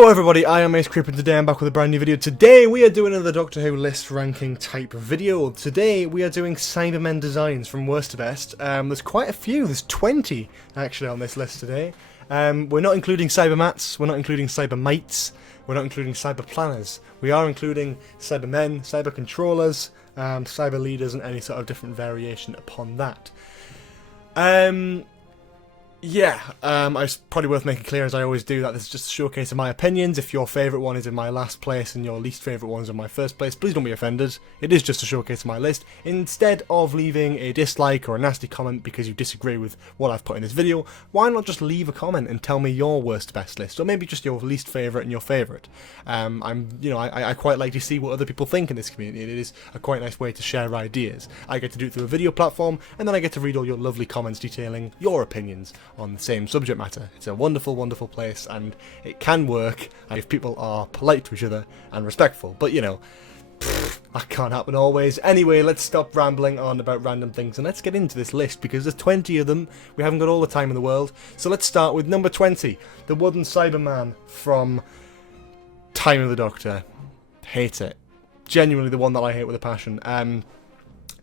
Hello everybody, I am Ace Creep and today I'm back with a brand new video. Today we are doing another Doctor Who list ranking type of video. Today we are doing Cybermen designs from worst to best. There's quite a few, there's 20 actually on this list today. We're not including Cybermats, we're not including Cybermites, we're not including Cyberplanners. We are including Cybermen, Cyber Controllers, Cyber Leaders and any sort of different variation upon that. It's probably worth making clear, as I always do, that this is just a showcase of my opinions. If your favourite one is in my last place and your least favourite one is in my first place, please don't be offended. It is just a showcase of my list. Instead of leaving a dislike or a nasty comment because you disagree with what I've put in this video, why not just leave a comment and tell me your worst best list, or maybe just your least favourite and your favourite. I quite like to see what other people think in this community. It is a quite nice way to share ideas. I get to do it through a video platform, and then I get to read all your lovely comments detailing your opinions on the same subject matter. It's a wonderful, wonderful place, and it can work if people are polite to each other and respectful. But you know, that can't happen always. Anyway, let's stop rambling on about random things and let's get into this list because there's 20 of them. We haven't got all the time in the world. So let's start with number 20, the Wooden Cyberman from Time of the Doctor. Hate it. Genuinely the one that I hate with a passion.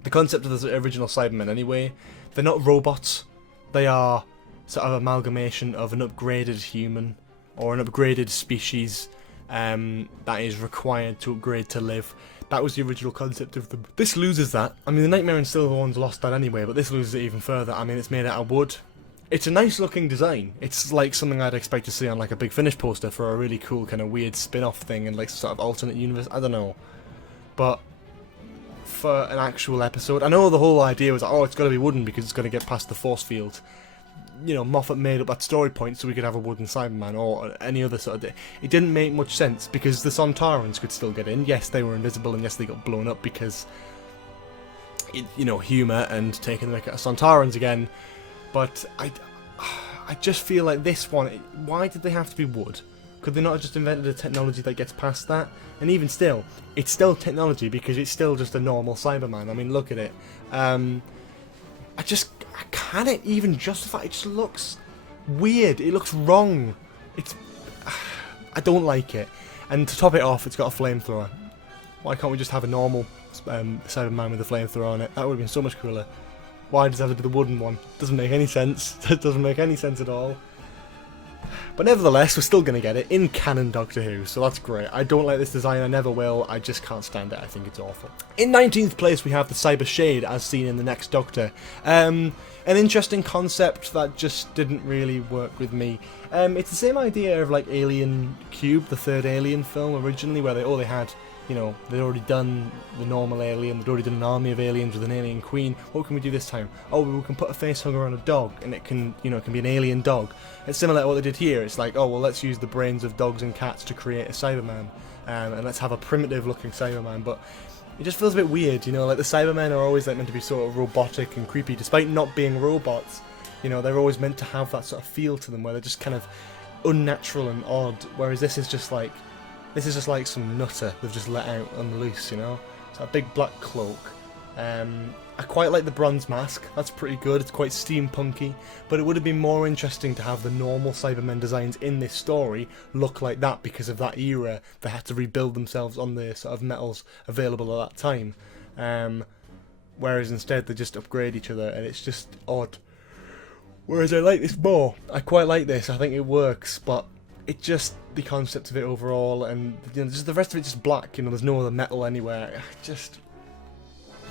The concept of the original Cybermen anyway, they're not robots. They are sort of amalgamation of an upgraded human or an upgraded species that is required to upgrade to live. That was the original concept of them. This loses that. I mean, the Nightmare and Silver ones lost that anyway, but this loses it even further. I mean, it's made out of wood. It's a nice looking design. It's like something I'd expect to see on like a Big Finish poster for a really cool kind of weird spin-off thing and like sort of alternate universe. I don't know. But for an actual episode, I know the whole idea was, oh, it's got to be wooden because it's going to get past the force field. You know, Moffat made up that story point so we could have a wooden Cyberman or any other sort of... It didn't make much sense because the Sontarans could still get in. Yes, they were invisible and yes, they got blown up because, you know, humour and taking the mick out of Sontarans again. But I just feel like this one, why did they have to be wood? Could they not have just invented a technology that gets past that? And even still, it's still technology because it's still just a normal Cyberman. I mean, look at it. I can't even justify it. It just looks weird. It looks wrong. I don't like it. And to top it off, it's got a flamethrower. Why can't we just have a normal Cyberman with a flamethrower on it? That would have been so much cooler. Why does it have to be the wooden one? Doesn't make any sense. It doesn't make any sense at all. But nevertheless, we're still going to get it in canon Doctor Who, so that's great. I don't like this design, I never will, I just can't stand it, I think it's awful. In 19th place we have the Cyber Shade, as seen in the next Doctor. An interesting concept that just didn't really work with me. It's the same idea of like Alien Cube, the third Alien film originally, where they had, you know, they'd already done the normal alien, they'd already done an army of aliens with an alien queen. What can we do this time? Oh, we can put a facehugger on a dog, and it can, you know, it can be an alien dog. It's similar to what they did here. It's like, oh, well, let's use the brains of dogs and cats to create a Cyberman, and let's have a primitive-looking Cyberman. But it just feels a bit weird, you know, like the Cybermen are always like meant to be sort of robotic and creepy, despite not being robots. You know, they're always meant to have that sort of feel to them, where they're just kind of unnatural and odd, whereas this is just like some nutter they've just let out on the loose, you know? It's a big black cloak. I quite like the bronze mask, that's pretty good, it's quite steampunky, but it would have been more interesting to have the normal Cybermen designs in this story look like that because of that era. They had to rebuild themselves on the sort of metals available at that time. Whereas instead they just upgrade each other and it's just odd. Whereas I like this more. I quite like this, I think it works, but it just, the concept of it overall, and you know, just the rest of it just black, you know, there's no other metal anywhere, just,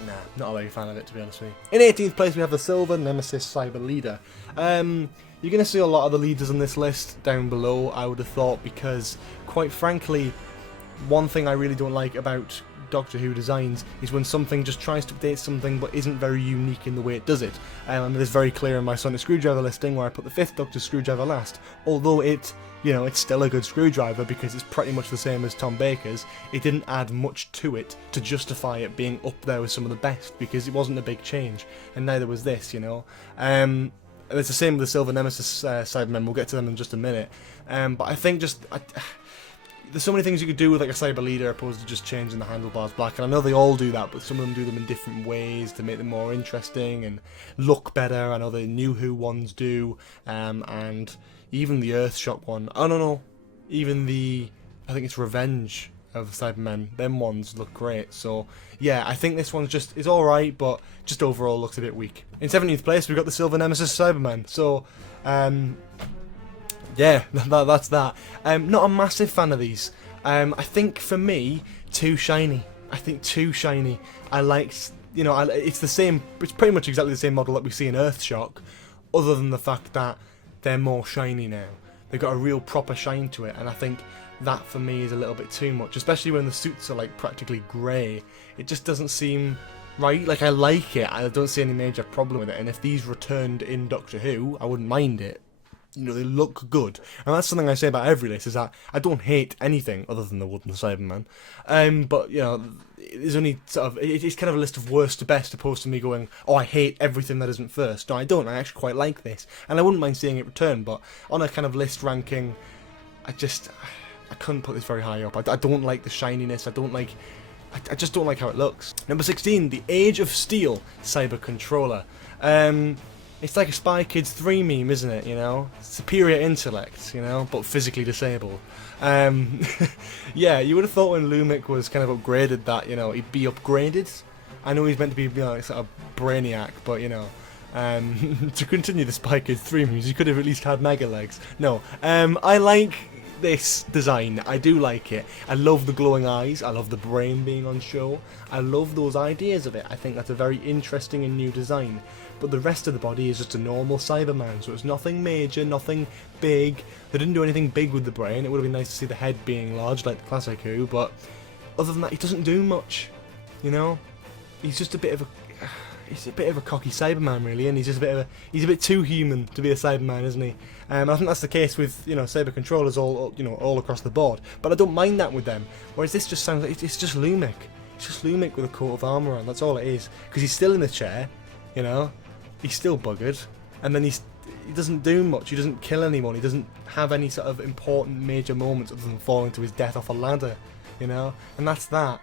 nah, not a big fan of it, to be honest with you. In 18th place we have the Silver Nemesis Cyber Leader. You're going to see a lot of the leaders on this list down below, I would have thought, because, quite frankly, one thing I really don't like about Doctor Who designs is when something just tries to update something but isn't very unique in the way it does it. And it is very clear in my Sonic Screwdriver listing where I put the 5th Doctor Screwdriver last, although it, you know, it's still a good screwdriver because it's pretty much the same as Tom Baker's. It didn't add much to it to justify it being up there with some of the best because it wasn't a big change, and neither was this, you know. It's the same with the Silver Nemesis Cybermen, we'll get to them in just a minute. But I think just... there's so many things you could do with like a Cyber Leader opposed to just changing the handlebars black, and I know they all do that, but some of them do them in different ways to make them more interesting and look better. I know the New Who ones do, and even the Earthshock one. I don't know. even I think it's Revenge of Cybermen, them ones look great. So yeah, I think this one's is alright, but just overall looks a bit weak. In 17th place, we've got the Silver Nemesis Cybermen. So yeah, that's that. Not a massive fan of these. I think for me, too shiny. I think too shiny. I liked, you know, it's the same. It's pretty much exactly the same model that we see in Earthshock, other than the fact that they're more shiny now. They've got a real proper shine to it, and I think that for me is a little bit too much, especially when the suits are like practically grey. It just doesn't seem right. Like, I like it, I don't see any major problem with it, and if these returned in Doctor Who, I wouldn't mind it. You know, they look good, and that's something I say about every list, is that I don't hate anything other than the Wooden Cyberman. But you know, there's only sort of, it's kind of a list of worst to best, opposed to me going, oh, I hate everything that isn't first. No, I don't. I actually quite like this, and I wouldn't mind seeing it return. But on a kind of list ranking, I couldn't put this very high up. I don't like the shininess. I just don't like how it looks. Number 16, the Age of Steel Cyber Controller. It's like a Spy Kids 3 meme, isn't it, you know? Superior intellect, you know, but physically disabled. Yeah, you would have thought when Lumic was kind of upgraded that, you know, he'd be upgraded. I know he's meant to be, you know, sort of brainiac, but, you know, to continue the Spy Kids 3 memes, you could have at least had mega legs. No, I like this design. I do like it. I love the glowing eyes. I love the brain being on show. I love those ideas of it. I think that's a very interesting and new design. But the rest of the body is just a normal Cyberman, so it's nothing major, nothing big. They didn't do anything big with the brain. It would have been nice to see the head being large like the classic Who, but other than that, he doesn't do much. You know, he's just a bit of a cocky Cyberman, really, and he's a bit too human to be a Cyberman, isn't he? I think that's the case with, you know, Cyber controllers all across the board. But I don't mind that with them. Whereas this just sounds like it's just Lumic. It's just Lumic with a coat of armour on. That's all it is. Because he's still in the chair, you know. He's still buggered, and then he doesn't do much. He doesn't kill anyone. He doesn't have any sort of important major moments other than falling to his death off a ladder, you know. And that's that.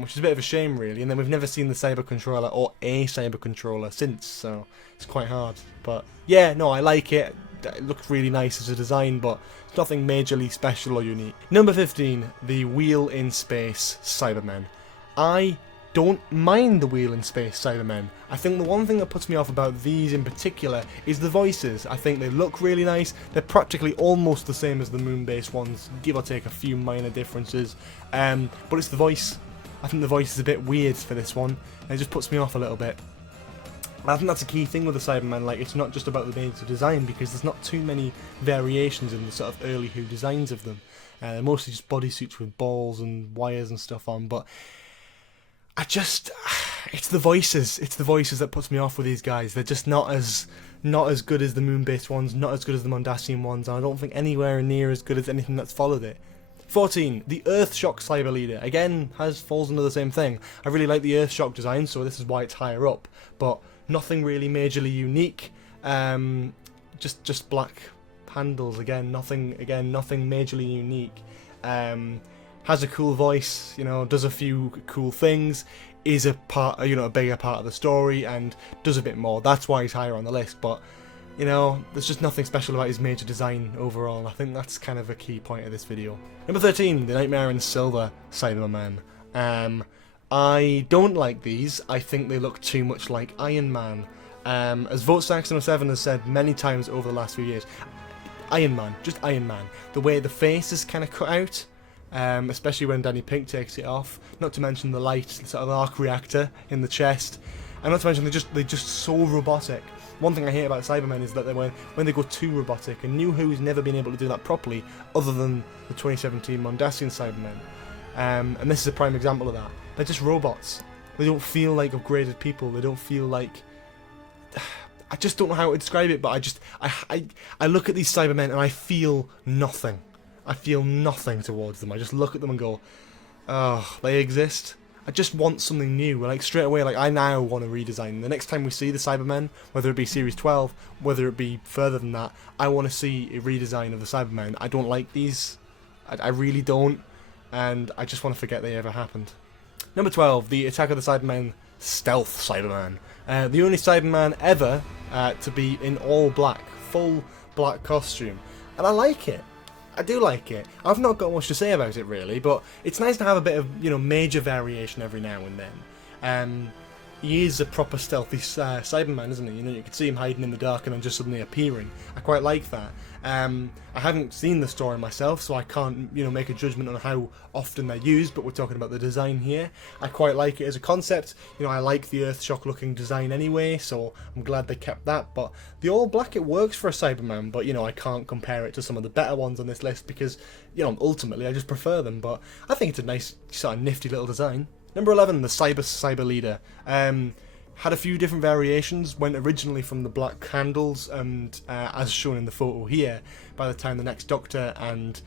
Which is a bit of a shame, really. And then we've never seen the Cyber Controller or a Cyber Controller since, so it's quite hard. But yeah, no, I like it. It looks really nice as a design, but it's nothing majorly special or unique. Number 15, the Wheel in Space Cybermen. I don't mind the Wheel in Space Cybermen. I think the one thing that puts me off about these in particular is the voices. I think they look really nice. They're practically almost the same as the Moonbase ones, give or take a few minor differences. But it's the voice. I think the voice is a bit weird for this one, and it just puts me off a little bit. I think that's a key thing with the Cybermen, like, it's not just about the major design, because there's not too many variations in the sort of early Who designs of them. They're mostly just bodysuits with balls and wires and stuff on, but it's the voices that puts me off with these guys. They're just not as good as the Moonbase ones, not as good as the Mondasian ones, and I don't think anywhere near as good as anything that's followed it. 14, the Earthshock Cyber Leader. Again, falls under the same thing. I really like the Earthshock design, so this is why it's higher up, but nothing really majorly unique. Just black handles again. Nothing majorly unique. Has a cool voice, you know, does a few cool things, is a bigger part of the story, and does a bit more. That's why he's higher on the list, but, you know, there's just nothing special about his major design overall. I think that's kind of a key point of this video. Number 13, the Nightmare in Silver Cyberman. I don't like these. I think they look too much like Iron Man. As VoteSaxon07 has said many times over the last few years, Iron Man, just Iron Man. The way the face is kind of cut out, especially when Danny Pink takes it off. Not to mention the light, sort of arc reactor in the chest, and not to mention they're just so robotic. One thing I hate about Cybermen is that when they go too robotic, and New Who's never been able to do that properly, other than the 2017 Mondasian Cybermen. And this is a prime example of that. They're just robots. They don't feel like upgraded people. They don't feel like... I just don't know how to describe it, but I look at these Cybermen and I feel nothing. I feel nothing towards them. I just look at them and go, oh, they exist. I just want something new. Like, straight away, like, I now want to redesign. The next time we see the Cybermen, whether it be Series 12, whether it be further than that, I want to see a redesign of the Cybermen. I don't like these. I really don't. And I just want to forget they ever happened. Number 12, the Attack of the Cybermen Stealth Cyberman. The only Cyberman ever to be in all black, full black costume. And I like it. I do like it. I've not got much to say about it really, but it's nice to have a bit of, you know, major variation every now and then. He is a proper stealthy Cyberman, isn't he? You know, you can see him hiding in the dark and then just suddenly appearing. I quite like that. I haven't seen the story myself, so I can't, you know, make a judgment on how often they're used, but we're talking about the design here. I quite like it as a concept. You know, I like the Earthshock looking design anyway, so I'm glad they kept that. But the all black, it works for a Cyberman, but, you know, I can't compare it to some of the better ones on this list because, you know, ultimately I just prefer them. But I think it's a nice, sort of nifty little design. Number 11, the Cybus Cybermen. Had a few different variations, went originally from the black handles, and as shown in the photo here, by the time the next Doctor and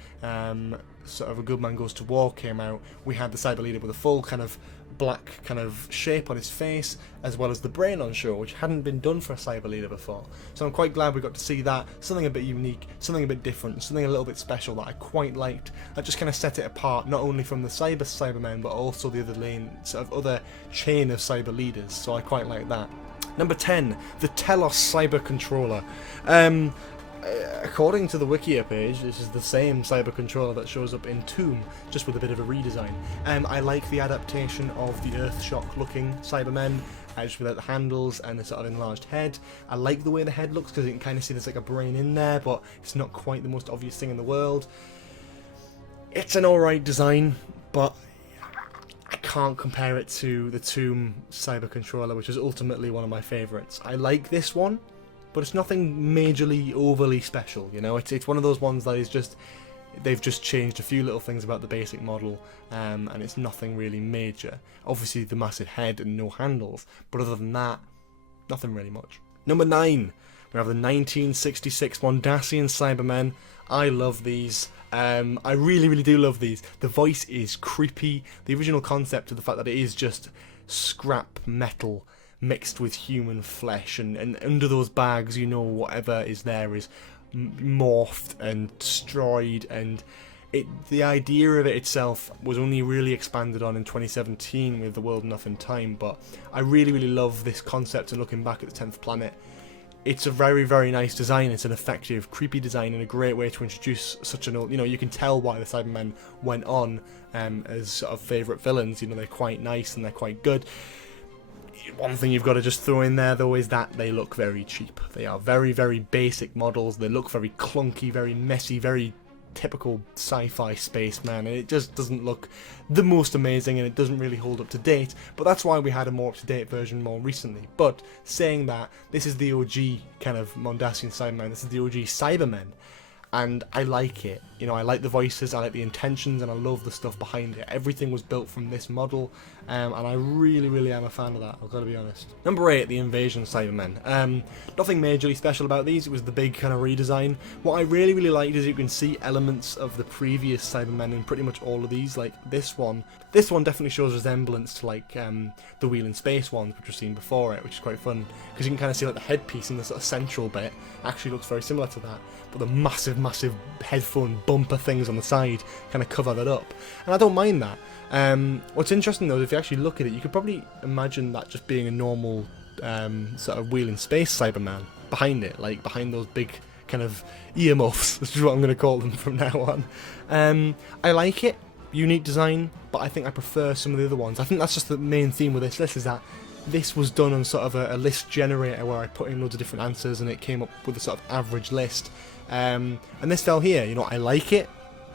sort of A Good Man Goes to War came out, we had the Cyber Leader with a full kind of black kind of shape on his face, as well as the brain on show, which hadn't been done for a Cyber Leader before. So I'm quite glad we got to see that, something a bit unique, something a bit different, something a little bit special that I quite liked. That just kind of set it apart, not only from the Cybus Cybermen, but also the other chain of Cyber Leaders, so I quite like that. Number 10, the Telos Cyber Controller. According to the Wikia page, this is the same cyber controller that shows up in Tomb, just with a bit of a redesign. I like the adaptation of the Earthshock looking Cybermen, just without the handles and the sort of enlarged head. I like the way the head looks because you can kind of see there's like a brain in there, but it's not quite the most obvious thing in the world. It's an alright design, but I can't compare it to the Tomb cyber controller, which is ultimately one of my favourites. I like this one, but it's nothing majorly overly special, you know. It's one of those ones that is just, they've just changed a few little things about the basic model, and it's nothing really major. Obviously the massive head and no handles, but other than that, nothing really much. Number 9, we have the 1966 Mondasian Cybermen. I love these. I really do love these. The voice is creepy. The original concept of the fact that it is just scrap metal mixed with human flesh, and under those bags, you know, whatever is there is morphed and destroyed, and the idea of it itself was only really expanded on in 2017 with The World Enough in Time. But I really love this concept, and looking back at the 10th planet, it's a very nice design. It's an effective, creepy design and a great way to introduce such an old, you know, you can tell why the Cybermen went on as sort of favourite villains. You know, they're quite nice and they're quite good. One thing you've got to just throw in there though is that they look very cheap. They are very basic models. They look very clunky, very messy, very typical sci-fi spaceman, and it just doesn't look the most amazing, and it doesn't really hold up to date. But that's why we had a more up-to-date version more recently. But saying that, this is the OG kind of Mondasian Cyberman. This is the OG Cybermen, and I like it. You know, I like the voices, I like the intentions, and I love the stuff behind it. Everything was built from this model, and I really am a fan of that, I've got to be honest. Number 8, the Invasion Cybermen. Nothing majorly special about these. It was the big kind of redesign. What I really liked is you can see elements of the previous Cybermen in pretty much all of these. Like this one definitely shows resemblance to like the Wheel in Space ones, which we've seen before it, which is quite fun because you can kind of see like the headpiece in the sort of central bit actually looks very similar to that, but the massive headphone bumper things on the side kind of cover that up, and I don't mind that. What's interesting though is if you actually look at it, you could probably imagine that just being a normal sort of Wheel in Space Cyberman behind it, like behind those big kind of earmuffs, which is what I'm going to call them from now on. I like it, unique design, but I think I prefer some of the other ones. I think that's just the main theme with this list, is that this was done on sort of a list generator where I put in loads of different answers and it came up with a sort of average list. And this fell here. You know, I like it,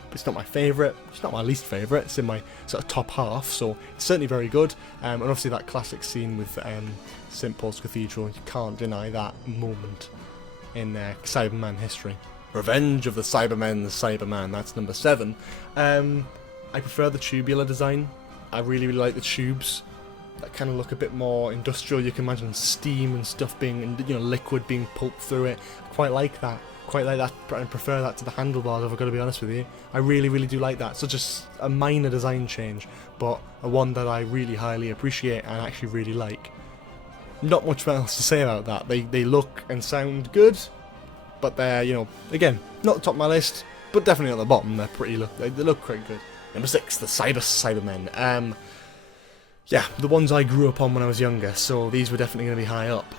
but it's not my favourite. It's not my least favourite. It's in my sort of top half, so it's certainly very good. And obviously that classic scene with St. Paul's Cathedral, you can't deny that moment in Cyberman history. Revenge of the Cybermen, the Cyberman, that's number 7. I prefer the tubular design. I really like the tubes that kind of look a bit more industrial. You can imagine steam and stuff being, you know, liquid being pulped through it. I quite like that. Quite like that, and prefer that to the handlebars, if I've got to be honest with you. I really do like that. So just a minor design change, but a one that I really highly appreciate and actually really like. Not much else to say about that. They look and sound good, but they're, you know, again, not the top of my list, but definitely at the bottom. They look quite good. Number 6, the Cybus Cybermen. Yeah, the ones I grew up on when I was younger, so these were definitely going to be high up.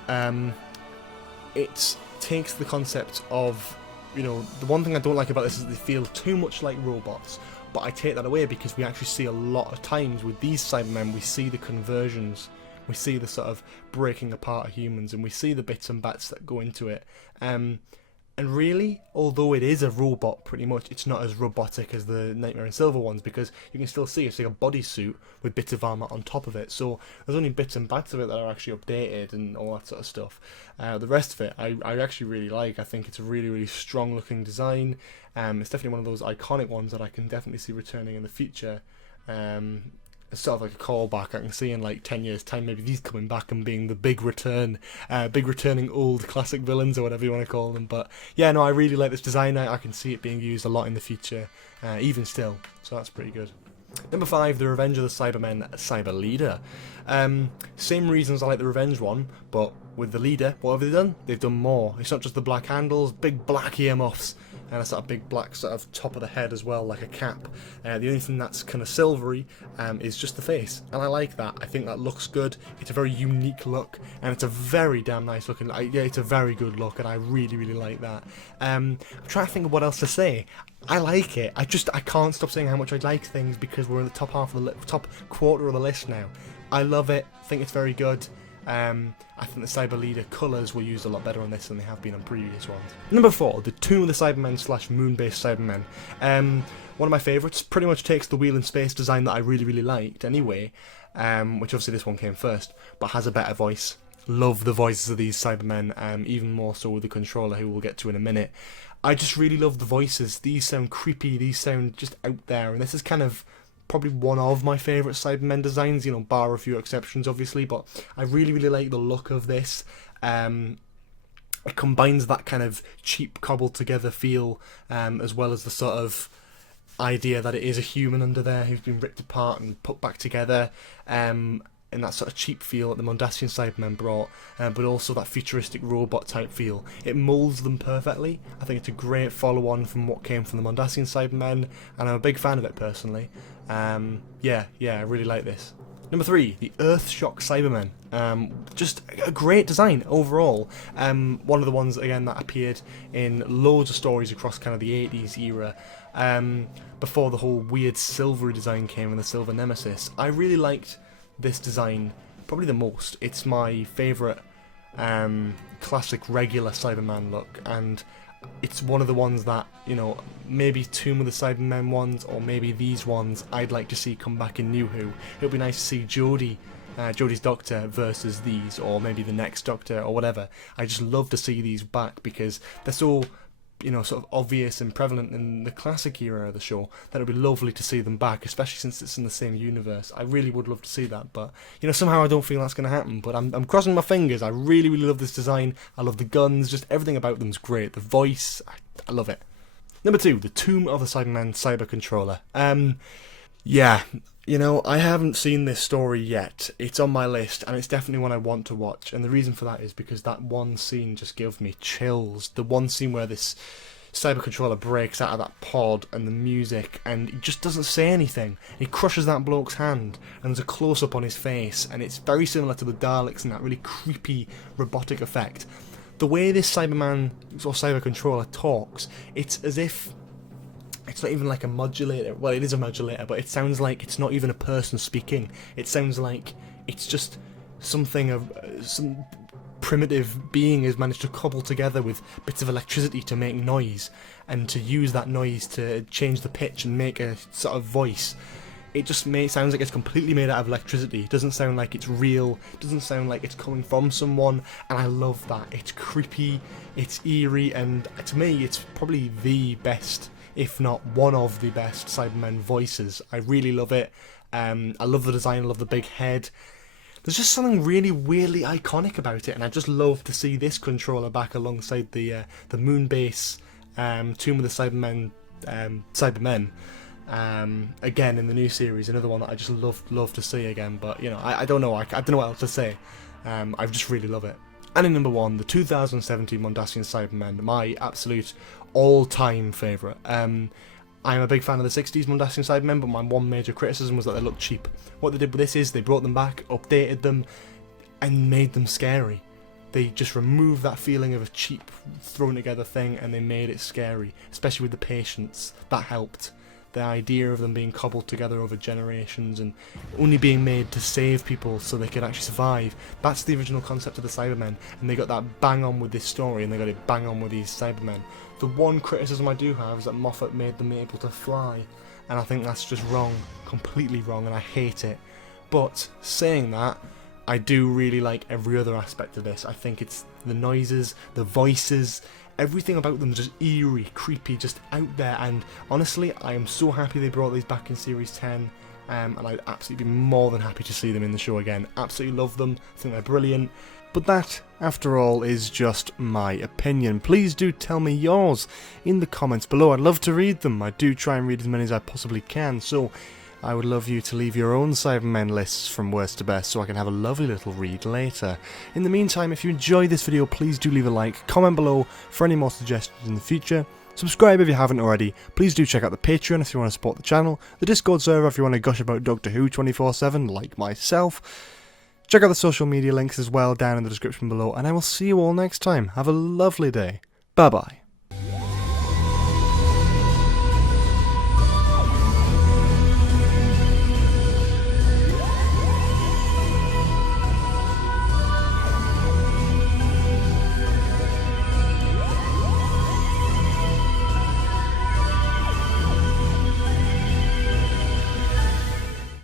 It takes the concept of you know, the one thing I don't like about this is they feel too much like robots, but I take that away because we actually see a lot of times with these Cybermen, we see the conversions, we see the sort of breaking apart of humans, and we see the bits and bats that go into it. And really, although it is a robot pretty much, it's not as robotic as the Nightmare in Silver ones, because you can still see it's like a bodysuit with bits of armour on top of it. So there's only bits and bats of it that are actually updated and all that sort of stuff. The rest of it, I actually really like. I think it's a really, really strong looking design. It's definitely one of those iconic ones that I can definitely see returning in the future. It's sort of like a callback. I can see in like 10 years' time, maybe these coming back and being the big return, big returning old classic villains or whatever you want to call them. But yeah, no, I really like this design. I can see it being used a lot in the future, even still. So that's pretty good. Number 5, the Revenge of the Cybermen Cyber Leader. Same reasons I like the Revenge one, but with the leader, what have they done? They've done more. It's not just the black handles, big black earmuffs, and a sort of big black sort of top of the head as well, like a cap. The only thing that's kind of silvery is just the face, and I like that. I think that looks good. It's a very unique look, and it's a very damn nice looking. Yeah, it's a very good look, and I really, really like that. I'm trying to think of what else to say. I like it. I can't stop saying how much I like things because we're in the top half of the top quarter of the list now. I love it. I think it's very good. I think the Cyber Leader colours were used a lot better on this than they have been on previous ones. Number 4, the Tomb of the Cybermen / Moonbase Cybermen. One of my favourites. Pretty much takes the wheel and space design that I really, really liked anyway, which obviously this one came first, but has a better voice. Love the voices of these Cybermen, even more so with the controller, who we'll get to in a minute. I just really love the voices. These sound creepy, these sound just out there, and this is kind of probably one of my favourite Cybermen designs, you know, bar a few exceptions obviously, but I really, really like the look of this. It combines that kind of cheap cobbled together feel, as well as the sort of idea that it is a human under there who's been ripped apart and put back together, and that sort of cheap feel that the Mondasian Cybermen brought, but also that futuristic robot type feel. It moulds them perfectly. I think it's a great follow-on from what came from the Mondasian Cybermen, and I'm a big fan of it personally. Yeah, I really like this. Number 3, the Earthshock Cybermen. Just a great design overall. One of the ones, again, that appeared in loads of stories across kind of the 80s era, before the whole weird silvery design came in the Silver Nemesis. I really liked this design probably the most. It's my favourite classic regular Cyberman look, and it's one of the ones that, you know, maybe Tomb of the Cybermen ones, or maybe these ones, I'd like to see come back in New Who. It would be nice to see Jodie's Doctor versus these, or maybe the next Doctor, or whatever. I just love to see these back because they're so, you know, sort of obvious and prevalent in the classic era of the show that it would be lovely to see them back, especially since it's in the same universe. I really would love to see that, but, you know, somehow I don't feel that's going to happen, but I'm crossing my fingers. I really, really love this design. I love the guns, just everything about them's great. The voice, I love it. Number 2, the Tomb of the Cybermen Cyber Controller. Yeah, you know, I haven't seen this story yet. It's on my list, and it's definitely one I want to watch, and the reason for that is because that one scene just gives me chills. The one scene where this cyber controller breaks out of that pod, and the music, and he just doesn't say anything. He crushes that bloke's hand, and there's a close-up on his face, and it's very similar to the Daleks and that really creepy robotic effect. The way this Cyberman, or cyber controller, talks, it's as if it's not even like a modulator. Well, it is a modulator, but it sounds like it's not even a person speaking. It sounds like it's just something of some primitive being has managed to cobble together with bits of electricity to make noise, and to use that noise to change the pitch and make a sort of voice. It just sounds like it's completely made out of electricity. It doesn't sound like it's real. It doesn't sound like it's coming from someone, and I love that. It's creepy, it's eerie, and to me, it's probably the best, if not one of the best Cybermen voices. I really love it. I love the design, I love the big head. There's just something really weirdly iconic about it, and I just love to see this controller back alongside the Moonbase Tomb of the Cybermen Cybermen. Again in the new series, another one that I just love to see again. But, you know, I don't know. I don't know what else to say. I just really love it. And in number 1, the 2017 Mondasian Cybermen, my absolute all-time favourite. I'm a big fan of the 60s Mondasian Cybermen, but my one major criticism was that they looked cheap. What they did with this is they brought them back, updated them, and made them scary. They just removed that feeling of a cheap, thrown together thing, and they made it scary, especially with the patients. That helped. The idea of them being cobbled together over generations and only being made to save people so they could actually survive. That's the original concept of the Cybermen, and they got that bang on with this story, and they got it bang on with these Cybermen. The one criticism I do have is that Moffat made them able to fly, and I think that's just wrong, completely wrong, and I hate it. But saying that, I do really like every other aspect of this. I think it's the noises, the voices, everything about them is just eerie, creepy, just out there, and honestly, I am so happy they brought these back in Series 10, and I'd absolutely be more than happy to see them in the show again. Absolutely love them, I think they're brilliant. But that, after all, is just my opinion. Please do tell me yours in the comments below. I'd love to read them. I do try and read as many as I possibly can, so I would love you to leave your own Cybermen lists from worst to best so I can have a lovely little read later. In the meantime, if you enjoyed this video, please do leave a like, comment below for any more suggestions in the future. Subscribe if you haven't already. Please do check out the Patreon if you want to support the channel, the Discord server if you want to gush about Doctor Who 24/7 like myself. Check out the social media links as well down in the description below, and I will see you all next time. Have a lovely day. Bye bye.